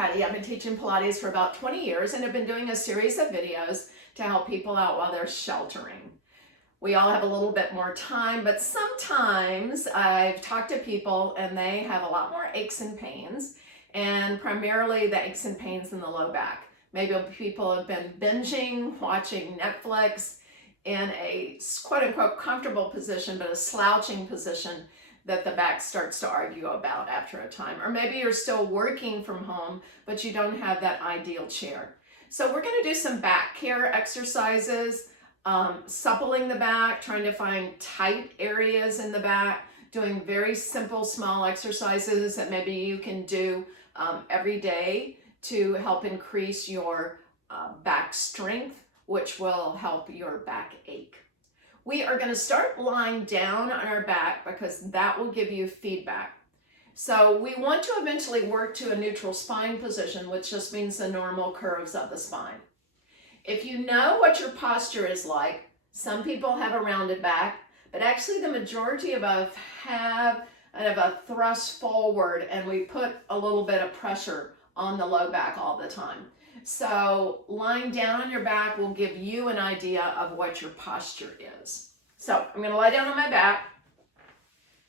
Petty. I've been teaching Pilates for about 20 years and have been doing a series of videos to help people out while they're sheltering. We all have a little bit more time, but sometimes I've talked to people and they have a lot more aches and pains, and primarily the aches and pains in the low back. Maybe people have been binging, watching Netflix in a quote unquote comfortable position, but a slouching position that the back starts to argue about after a time. Or maybe you're still working from home, but you don't have that ideal chair. So we're gonna do some back care exercises, suppling the back, trying to find tight areas in the back, doing very simple, small exercises that maybe you can do every day to help increase your back strength, which will help your back ache. We are going to start lying down on our back because that will give you feedback. So we want to eventually work to a neutral spine position, which just means the normal curves of the spine. If you know what your posture is like, some people have a rounded back, but actually the majority of us have kind of a thrust forward, and we put a little bit of pressure on the low back all the time. So lying down on your back will give you an idea of what your posture is. So I'm going to lie down on my back.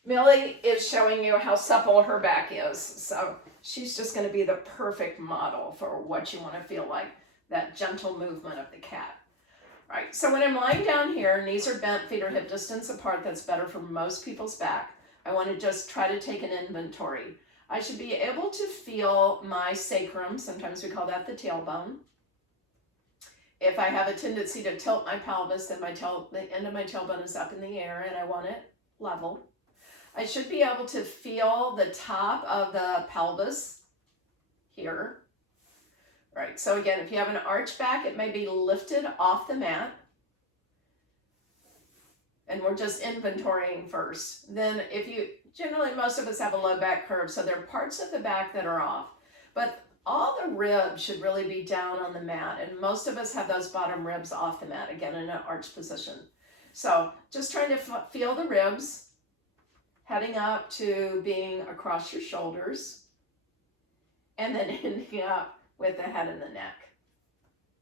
Millie is showing you how supple her back is. So she's just going to be the perfect model for what you want to feel like, that gentle movement of the cat. All right, so when I'm lying down here, knees are bent, feet are hip distance apart. That's better for most people's back. I want to just try to take an inventory. I should be able to feel my sacrum. Sometimes we call that the tailbone. If I have a tendency to tilt my pelvis, then the end of my tailbone is up in the air and I want it level. I should be able to feel the top of the pelvis here. Right, so again, if you have an arch back, it may be lifted off the mat. And we're just inventorying first. Then generally most of us have a low back curve, so there are parts of the back that are off. But all the ribs should really be down on the mat, and most of us have those bottom ribs off the mat, again in an arch position. So just trying to feel the ribs, heading up to being across your shoulders, and then ending up with the head and the neck.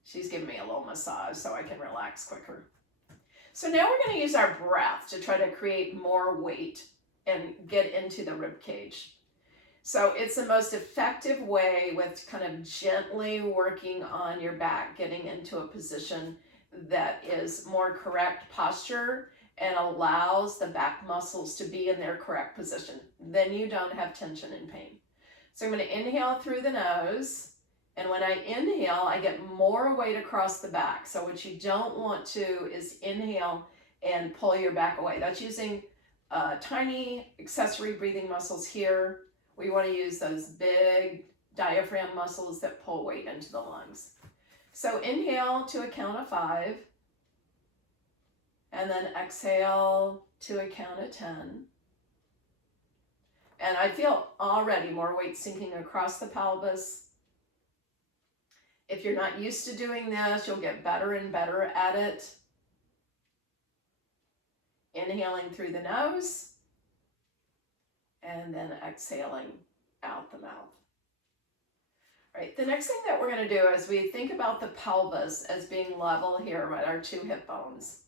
She's giving me a little massage so I can relax quicker. So now we're going to use our breath to try to create more weight and get into the rib cage. So it's the most effective way with kind of gently working on your back, getting into a position that is more correct posture and allows the back muscles to be in their correct position. Then you don't have tension and pain. So I'm going to inhale through the nose. And when I inhale, I get more weight across the back. So what you don't want to is inhale and pull your back away. That's using tiny accessory breathing muscles here. We want to use those big diaphragm muscles that pull weight into the lungs. So inhale to a count of 5. And then exhale to a count of 10. And I feel already more weight sinking across the pelvis. If you're not used to doing this, you'll get better and better at it. Inhaling through the nose and then exhaling out the mouth. All right, the next thing that we're going to do is we think about the pelvis as being level here with our 2 hip bones.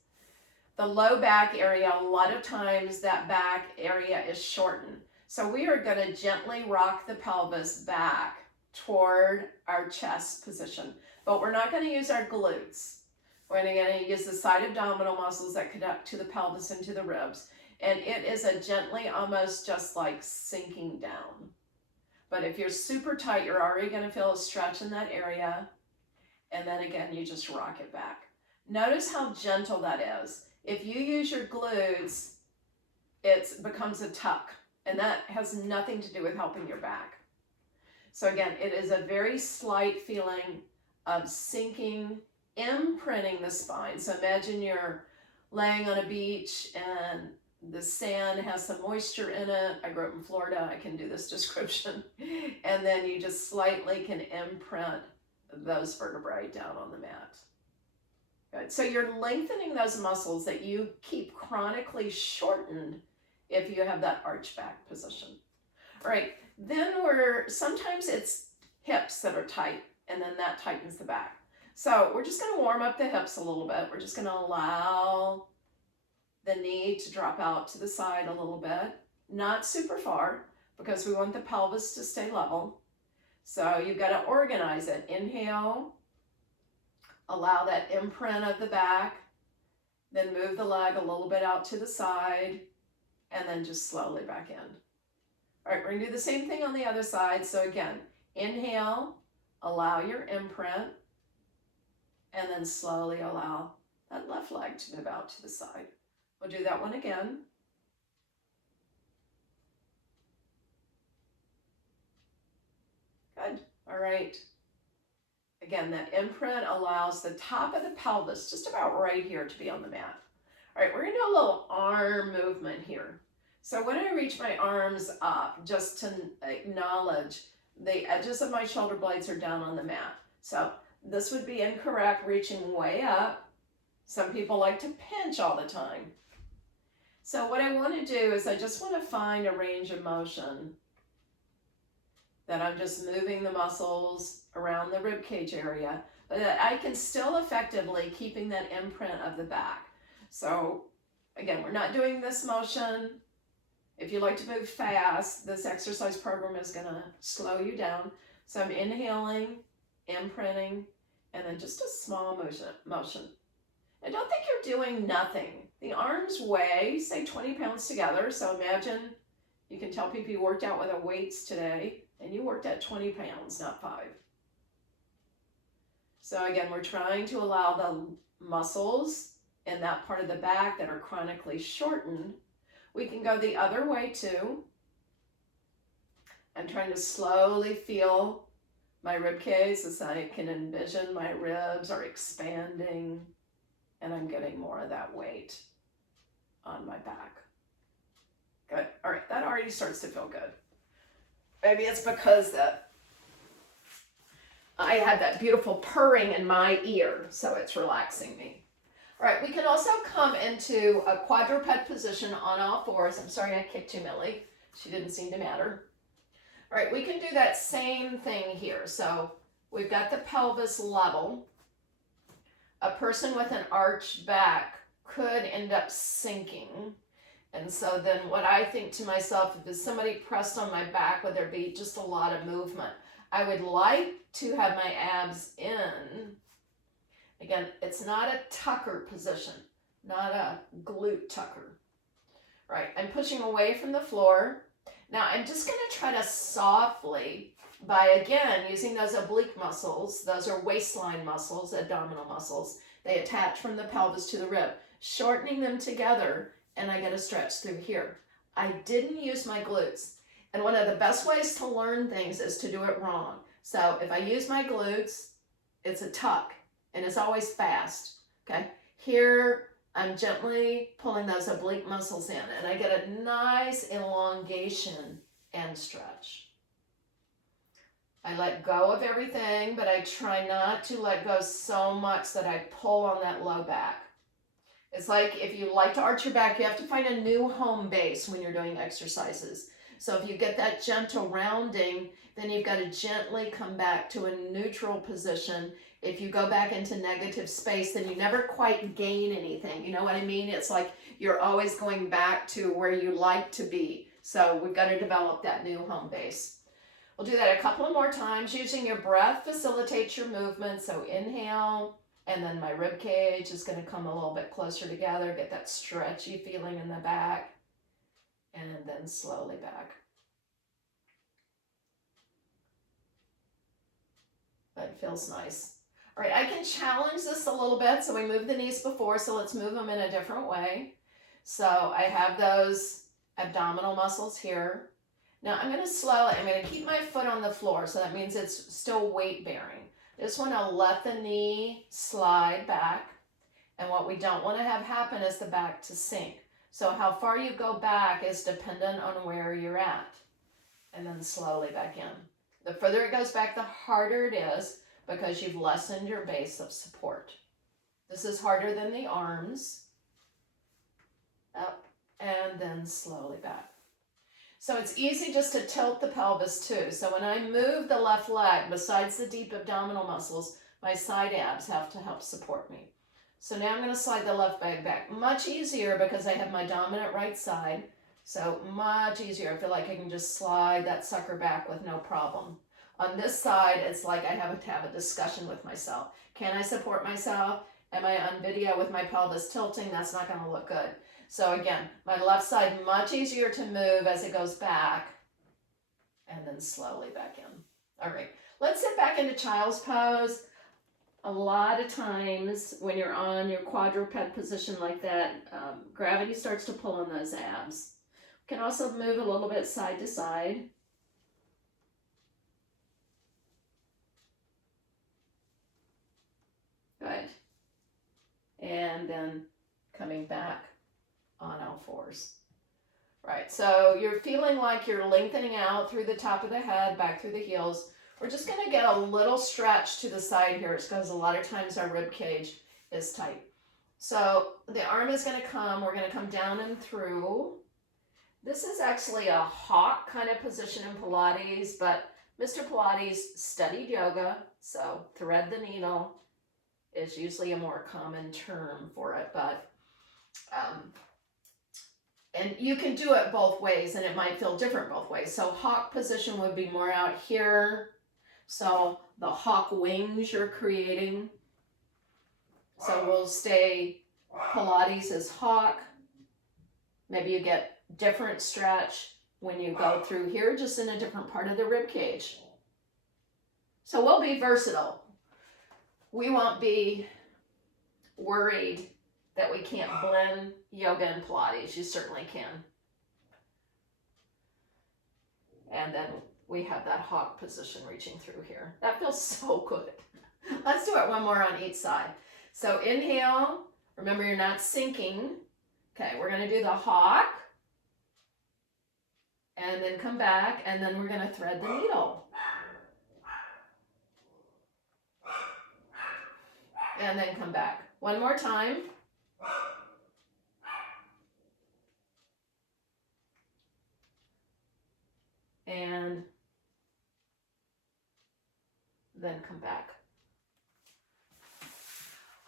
The low back area, a lot of times that back area is shortened. So we are going to gently rock the pelvis back toward our chest position, but we're not going to use our glutes. We're going to use the side abdominal muscles that connect to the pelvis and to the ribs, and it is a gently, almost just like sinking down. But if you're super tight, you're already going to feel a stretch in that area, and then again you just rock it back. Notice how gentle that is. If you use your glutes, it becomes a tuck, and that has nothing to do with helping your back. So again, it is a very slight feeling of sinking, imprinting the spine. So imagine you're laying on a beach and the sand has some moisture in it. I grew up in Florida, I can do this description. And then you just slightly can imprint those vertebrae down on the mat. Good. So you're lengthening those muscles that you keep chronically shortened if you have that arch back position. All right, then sometimes it's hips that are tight, and then that tightens the back. So we're just going to warm up the hips a little bit. We're just going to allow the knee to drop out to the side a little bit, not super far, because we want the pelvis to stay level. So you've got to organize it. Inhale, allow that imprint of the back, then move the leg a little bit out to the side, and then just slowly back in. All right, we're gonna do the same thing on the other side. So again, inhale, allow your imprint, and then slowly allow that left leg to move out to the side. We'll do that one again. Good, all right. Again, that imprint allows the top of the pelvis, just about right here, to be on the mat. All right, we're gonna do a little arm movement here. So when I reach my arms up, just to acknowledge the edges of my shoulder blades are down on the mat. So this would be incorrect, reaching way up. Some people like to pinch all the time. So what I want to do is I just want to find a range of motion that I'm just moving the muscles around the rib cage area, but that I can still effectively keeping that imprint of the back. So again, we're not doing this motion. If you like to move fast, this exercise program is going to slow you down. So I'm inhaling, imprinting, and then just a small motion. And don't think you're doing nothing. The arms weigh, say 20 pounds together. So imagine you can tell people you worked out with the weights today, and you worked at 20 pounds, not 5. So again, we're trying to allow the muscles in that part of the back that are chronically shortened. We can go the other way too. I'm trying to slowly feel my rib cage as I can envision my ribs are expanding, and I'm getting more of that weight on my back. Good. All right, that already starts to feel good. Maybe it's because I had that beautiful purring in my ear, so it's relaxing me. All right, we can also come into a quadruped position on all fours. I'm sorry I kicked you, Millie. She didn't seem to matter. All right, we can do that same thing here. So we've got the pelvis level. A person with an arched back could end up sinking. And so then what I think to myself, if somebody pressed on my back, would there be just a lot of movement? I would like to have my abs in. Again, it's not a tucker position, not a glute tucker. Right, I'm pushing away from the floor. Now I'm just going to try to softly, by again using those oblique muscles, those are waistline muscles, abdominal muscles, they attach from the pelvis to the rib, shortening them together, and I get a stretch through here. I didn't use my glutes. And one of the best ways to learn things is to do it wrong. So if I use my glutes, it's a tuck, and it's always fast, okay? Here, I'm gently pulling those oblique muscles in, and I get a nice elongation and stretch. I let go of everything, but I try not to let go so much that I pull on that low back. It's like if you like to arch your back, you have to find a new home base when you're doing exercises. So if you get that gentle rounding, then you've got to gently come back to a neutral position. If you go back into negative space, then you never quite gain anything. You know what I mean? It's like you're always going back to where you like to be. So we've got to develop that new home base. We'll do that a couple of more times. Using your breath facilitates your movement. So inhale, and then my rib cage is going to come a little bit closer together, get that stretchy feeling in the back, and then slowly back. That feels nice. All right, I can challenge this a little bit. So we moved the knees before, so let's move them in a different way. So I have those abdominal muscles here. Now I'm going to keep my foot on the floor, so that means it's still weight bearing. I just want to let the knee slide back, and what we don't want to have happen is the back to sink. So how far you go back is dependent on where you're at, and then slowly back in. The further it goes back, the harder it is, because you've lessened your base of support. This is harder than the arms. Up and then slowly back. So it's easy just to tilt the pelvis too. So when I move the left leg, besides the deep abdominal muscles, my side abs have to help support me. So now I'm going to slide the left leg back. Much easier because I have my dominant right side. So much easier. I feel like I can just slide that sucker back with no problem. On this side, it's like I have to have a discussion with myself. Can I support myself? Am I on video with my pelvis tilting? That's not going to look good. So again, my left side, much easier to move as it goes back and then slowly back in. All right, let's sit back into child's pose. A lot of times when you're on your quadruped position like that, gravity starts to pull on those abs. You can also move a little bit side to side. Good. And then coming back on all fours. Right, so you're feeling like you're lengthening out through the top of the head, back through the heels. We're just going to get a little stretch to the side here because a lot of times our rib cage is tight. So the arm is going to come, we're going to come down and through. This is actually a hawk kind of position in Pilates, but Mr. Pilates studied yoga, so thread the needle is usually a more common term for it, but and you can do it both ways and it might feel different both ways. So hawk position would be more out here. So the hawk wings you're creating. So we'll stay Pilates as hawk. Maybe you get different stretch when you go through here, just in a different part of the rib cage. So we'll be versatile. We won't be worried that we can't blend yoga and Pilates. You certainly can. And then we have that hawk position reaching through here. That feels so good. Let's do it one more on each side. So inhale. Remember, you're not sinking. Okay, we're going to do the hawk. And then come back, and then we're going to thread the needle. And then come back. One more time. And then come back.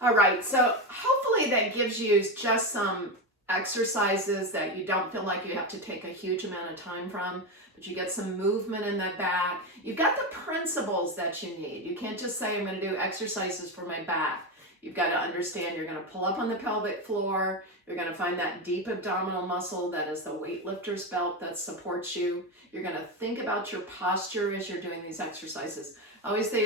All right, so hopefully that gives you just some exercises that you don't feel like you have to take a huge amount of time from, but you get some movement in the back. You've got the principles that you need. You can't just say, I'm going to do exercises for my back. You've got to understand you're going to pull up on the pelvic floor. You're going to find that deep abdominal muscle that is the weightlifter's belt that supports you. You're going to think about your posture as you're doing these exercises. I always say